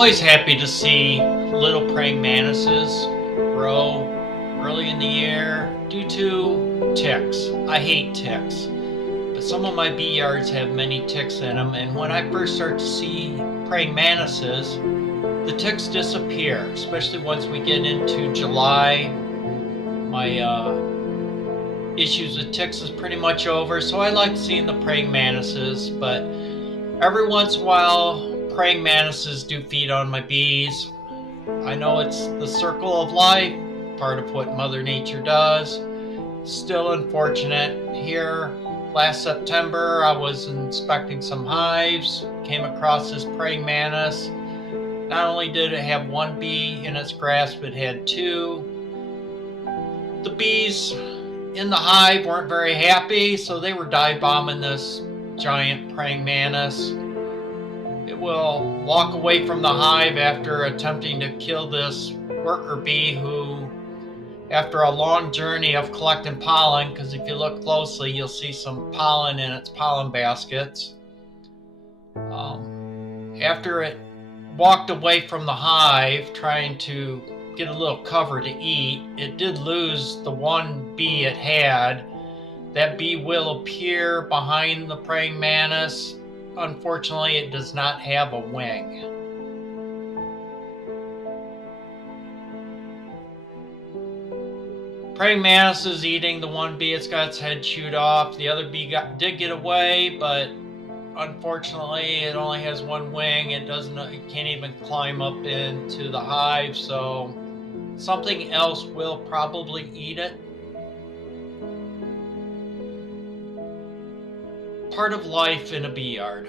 always happy to see little praying mantises grow early in the year due to ticks. I hate ticks, but some of my bee yards have many ticks in them, and when I first start to see praying mantises, the ticks disappear, especially once we get into July. My issues with ticks is pretty much over, so I like seeing the praying mantises, but every once in a while, praying mantises do feed on my bees. I know it's the circle of life, part of what Mother Nature does. Still unfortunate. Here, last September, I was inspecting some hives, came across this praying mantis. Not only did it have one bee in its grasp, it had two. The bees in the hive weren't very happy, so they were dive bombing this giant praying mantis. It will walk away from the hive after attempting to kill this worker bee who, after a long journey of collecting pollen, because if you look closely, you'll see some pollen in its pollen baskets. After it walked away from the hive trying to get a little cover to eat, it did lose the one bee it had. That bee will appear behind the praying mantis. Unfortunately, it does not have a wing. Praying mantis is eating the one bee. It's got its head chewed off. The other bee did get away, but unfortunately, it only has one wing. It can't even climb up into the hive, so something else will probably eat it. Part of life in a bee yard.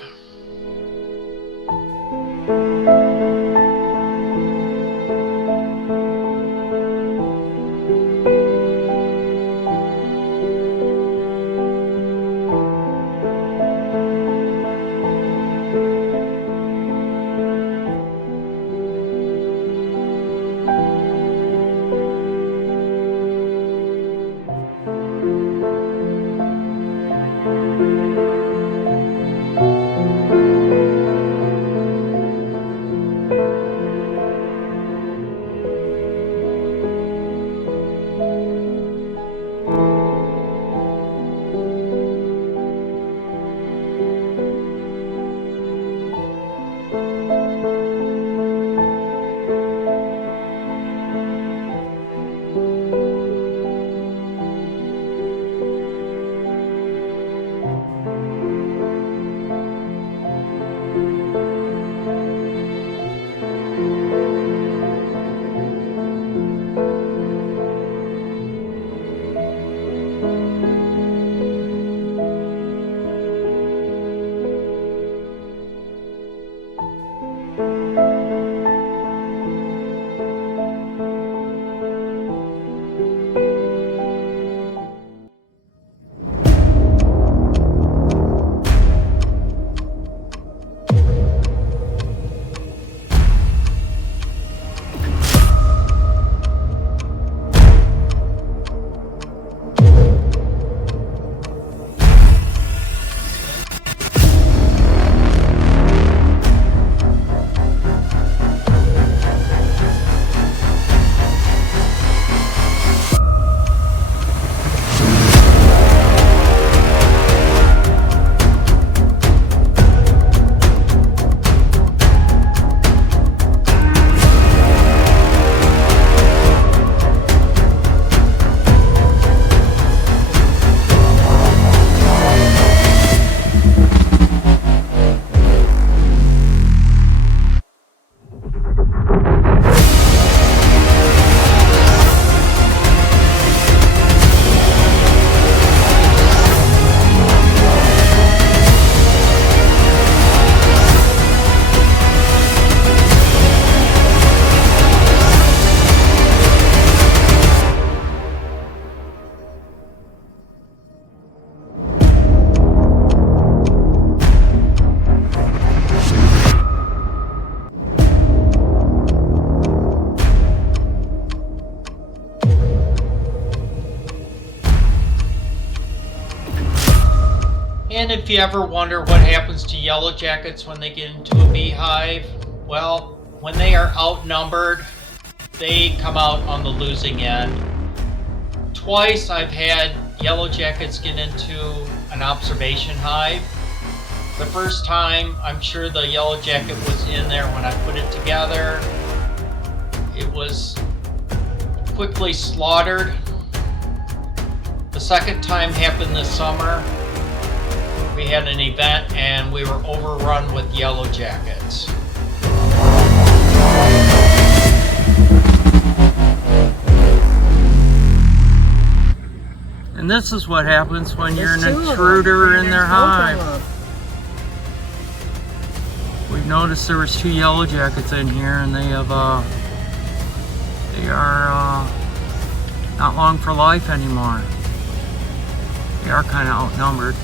And if you ever wonder what happens to yellow jackets when they get into a beehive, well, when they are outnumbered, they come out on the losing end. Twice I've had yellow jackets get into an observation hive. The first time, I'm sure the yellow jacket was in there when I put it together. It was quickly slaughtered. The second time happened this summer. We had an event and we were overrun with yellow jackets. And this is what happens when you're an intruder in their hive. We've noticed there was 2 yellow jackets in here, and they are not long for life anymore. They are kind of outnumbered.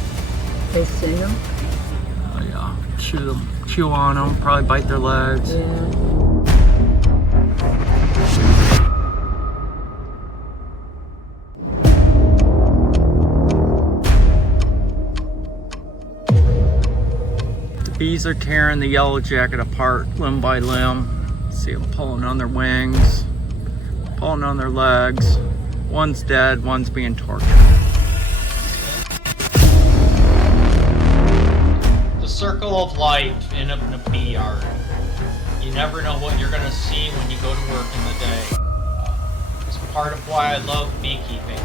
They sting them? Oh yeah, chew on them, probably bite their legs. Yeah. Bees are tearing the yellow jacket apart limb by limb. See them pulling on their wings, pulling on their legs. One's dead, one's being tortured. The circle of life in a bee yard. You never know what you're going to see when you go to work in the day. It's part of why I love beekeeping.